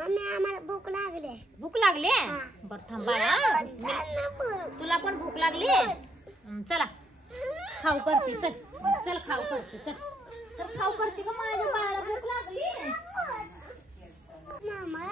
Mummy आम्हाला भूक लागली. भूक लागली? बरं थांब बाळा, तुला पण भूक लागली? चला खाऊ करते, चल चल खाऊ करते, चल चल खाऊ करते का माझ्या बाळाला भूक लागली. मामा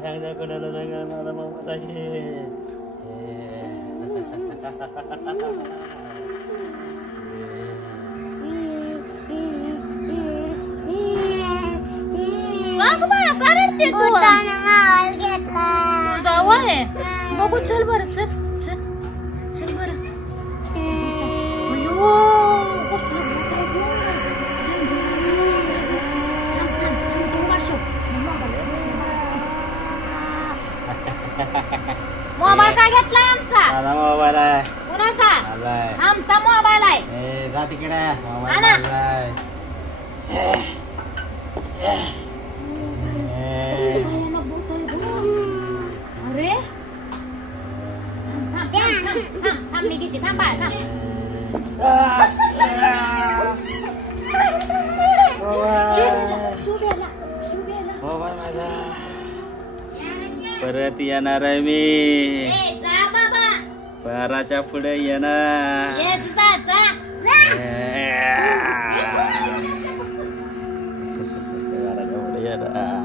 सांगा कोणाला सांगा मला मोबाईल आहे. बघू चल बरं, चल चल चल बरं. मोबाईल काय घेतलाय आमचा? माझा मोबाईल आहे. कुणाचा? आलाय. आमचा मोबाईल आहे. ए जा तिकडे, मोबाईल आणा. आणलाय. अरे थांब थांब थांब थांब थांब, मी घेते, थांब बाळा, थांब. शुभेला शुभेला. मोबाईल माझा परत येणार आहे मी. ए जा बाबा, 12च्या पुढे येणार. ये जा जा. बाराच्या पुढे येणार.